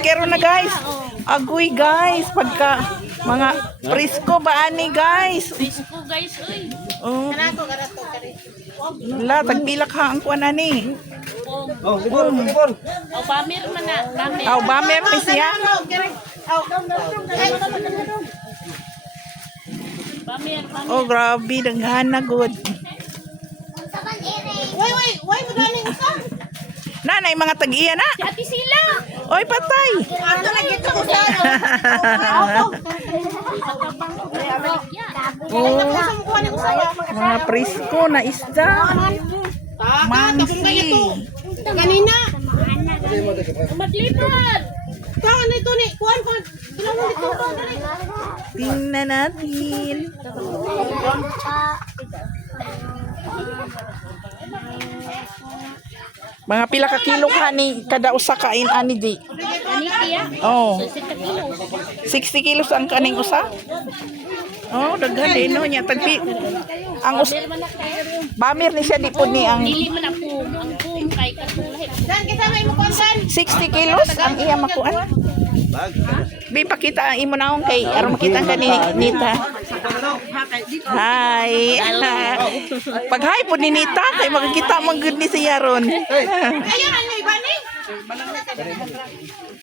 Kero na guys. Agoy guys, pagka mga presko ba ani guys? Presko guys, uy. Oh. La tagpilak ha ang kuan ani. Oh, bamer man na, bamer. Aw bamer ni siya. Bamer, bamer. Oh grabe daghan na good. Why mo daling usap? Nanay mga tag-iya na. Si Ate Sila. Oy patay. Ato na gito ko sa Mga presko na isda. Mangsi. kanina. Madlipad. Kang ano ito ni? Kuan ko. Kailangan dito ba? Tingnan natin. Mga pila ka kilo ka ni kada usa kain ani di. Ani tiya. Oh, 60 kilos. 60 kilos ang kaning usa. Oh, daghan din no nya tagpi. Ang Bamer man na kayo. bamir ni siya di pud ni ang Dili man na pum. Ang pum kay katulay. Dan kita may mo konsan. 60 kilos ang iya makuan. Bi pakita ang imo naong kay aron makita ka ni Nita. Hi. Pag hi po ni Nita kay makikita man gud ni siya ron. Ayun ano iba ni?